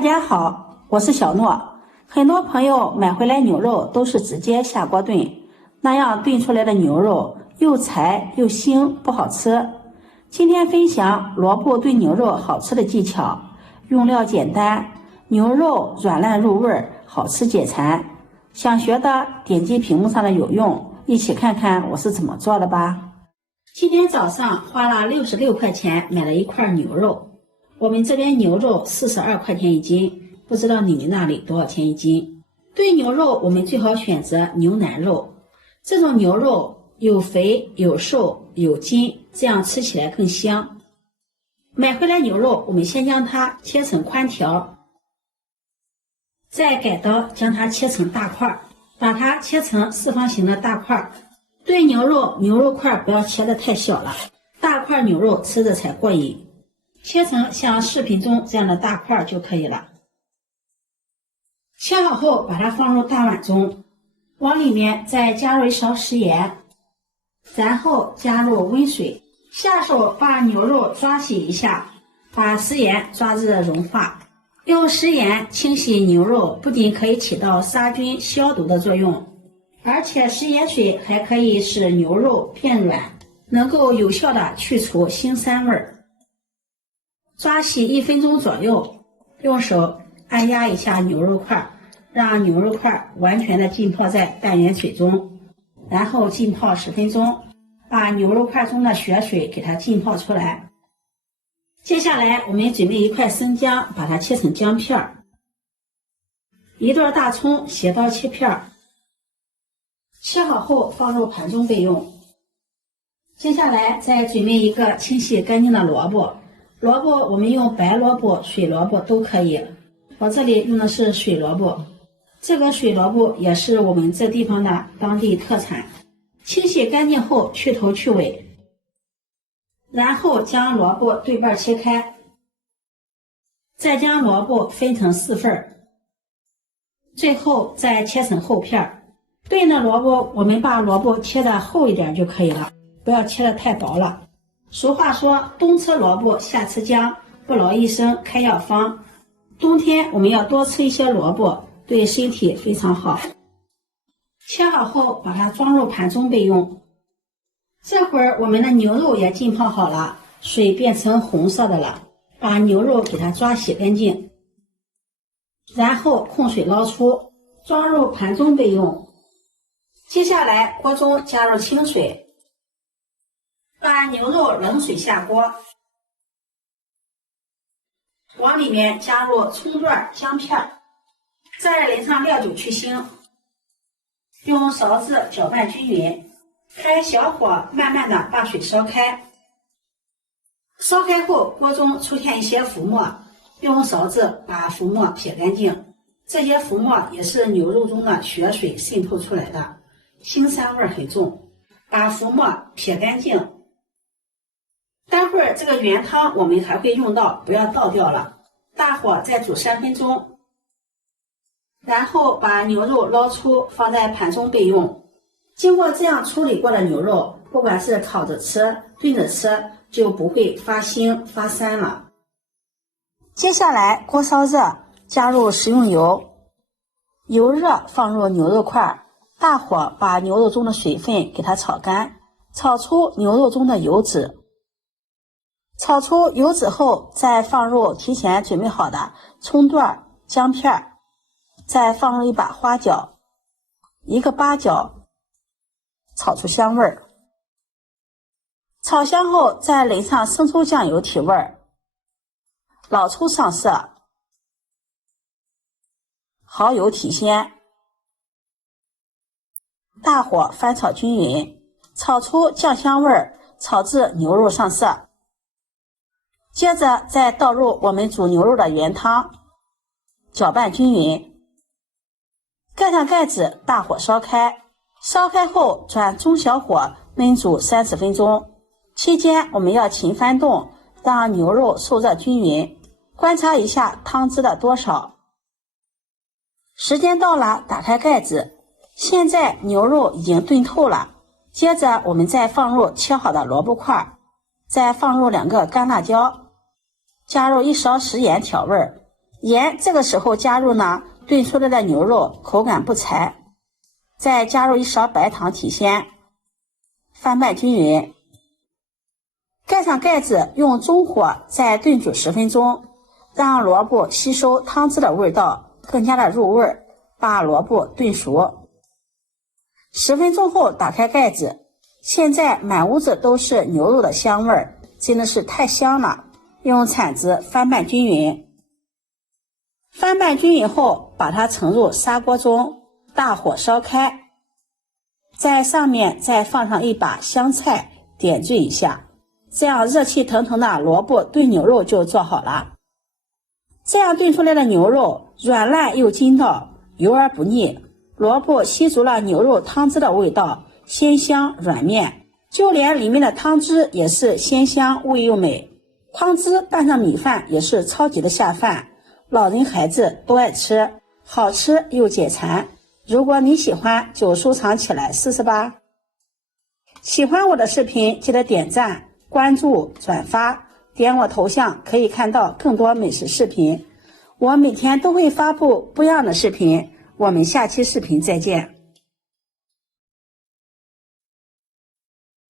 大家好，我是小諾。很多朋友買回來牛肉都是直接下鍋燉，那樣燉出來的牛肉又柴又腥，不好吃。今天分享蘿蔔燉牛肉好吃的技巧，用料简单，牛肉軟爛入味，好吃解饞。想學的點擊屏幕上的有用，一起看看我是怎麼做的吧。今天早上花了66塊錢買了一塊牛肉，我們這邊牛肉42塊錢一斤，不知道你們那裡多少錢一斤。燉牛肉我們最好選擇牛腩肉，這種牛肉有肥有瘦有筋，這樣吃起来更香。買回来牛肉我們先将它切成寬條，再改刀将它切成大塊，把它切成四方形的大塊。炖牛肉，牛肉塊不要切得太小了，大塊牛肉吃着才過癮。切成像視频中這樣的大塊就可以了。切好後把它放入大碗中，往裡面再加入一勺食鹽，然後加入温水，下手把牛肉抓洗一下，把食鹽抓至融化。用食鹽清洗牛肉不仅可以起到杀菌消毒的作用，而且食盐水还可以使牛肉变軟，能夠有效的去除腥膻味。抓洗1分鐘左右，用手按壓一下牛肉塊，讓牛肉塊完全的浸泡在淡盐水中，然後浸泡10分鐘，把牛肉塊中的血水给它浸泡出來。接下來我们準備一塊生薑，把它切成薑片，一段大蔥斜刀切片，切好後放入盤中備用。接下來再準備一個清洗乾淨的蘿蔔，蘿蔔我們用白蘿蔔、水蘿蔔都可以，我這裡用的是水蘿蔔。這個水蘿蔔也是我們這地方的當地特產。清洗乾淨後去頭去尾，然後將蘿蔔對半切開，再將蘿蔔分成4份，最後再切成厚片。燉的蘿蔔我們把蘿蔔切得厚一點就可以了，不要切得太薄了。俗話說冬吃蘿蔔夏吃薑，不勞醫生開藥方。冬天我們要多吃一些蘿蔔，對身體非常好。切好後把它裝入盤中備用。這會兒我們的牛肉也浸泡好了，水變成紅色的了，把牛肉給它抓洗乾淨，然後控水撈出，裝入盤中備用。接下來鍋中加入清水，把牛肉冷水下鍋，往裡面加入蔥段、薑片，再淋上料酒去腥，用勺子攪拌均匀，開小火慢慢的把水燒開。燒開後鍋中出現一些浮沫，用勺子把浮沫撇乾淨，這些浮沫也是牛肉中的血水滲透出來的，腥膻味很重，把浮沫撇乾淨。待會兒這個原湯我們還會用到，不要倒掉了。大火再煮3分鐘，然後把牛肉撈出，放在盤中備用。經過這樣處理過的牛肉，不管是烤着吃、燉着吃，就不會發腥發膻了。接下來鍋燒熱，加入食用油，油熱放入牛肉塊，大火把牛肉中的水分給它炒乾，炒出牛肉中的油脂。炒出油脂後，再放入提前準備好的蔥段、薑片，再放入一把花椒、1個八角，炒出香味兒。炒香後再淋上生抽醬油提味兒，老抽上色，蚝油提鮮，大火翻炒均匀，炒出醬香味兒，炒至牛肉上色。接着再倒入我們煮牛肉的原湯，攪拌均匀，蓋上蓋子，大火燒開。燒開後轉中小火燜煮30分鐘，期間我們要勤翻動，讓牛肉受熱均匀，觀察一下湯汁的多少。時間到了，打開蓋子，現在牛肉已經燉透了。接着我們再放入切好的蘿蔔塊，再放入2個乾辣椒，加入1勺食鹽調味，鹽這個時候加入呢，炖出来的牛肉口感不柴。再加入1勺白糖提鲜，翻拌均匀，蓋上蓋子，用中火再炖煮10分鐘，讓蘿蔔吸收湯汁的味道，更加的入味，把蘿蔔炖熟。10分鐘後打開蓋子，现在滿屋子都是牛肉的香味，真的是太香了。用鏟子翻拌均匀，翻拌均匀後把它盛入砂鍋中，大火燒開，在上面再放上1把香菜，點綴一下，這樣熱氣騰騰的蘿蔔燉牛肉就做好了。這樣燉出來的牛肉軟爛又筋道，油而不膩，蘿蔔吸足了牛肉湯汁的味道，鮮香軟綿，就連裡面的湯汁也是鮮香味又美。湯汁拌上米飯也是超級的下飯，老人孩子都愛吃，好吃又解饞。如果你喜歡，就收藏起来試試吧。喜歡我的視頻，記得點讚、關注、轉發，點我頭像可以看到更多美食視頻。我每天都會發布不一樣的視頻，我們下期視頻再見。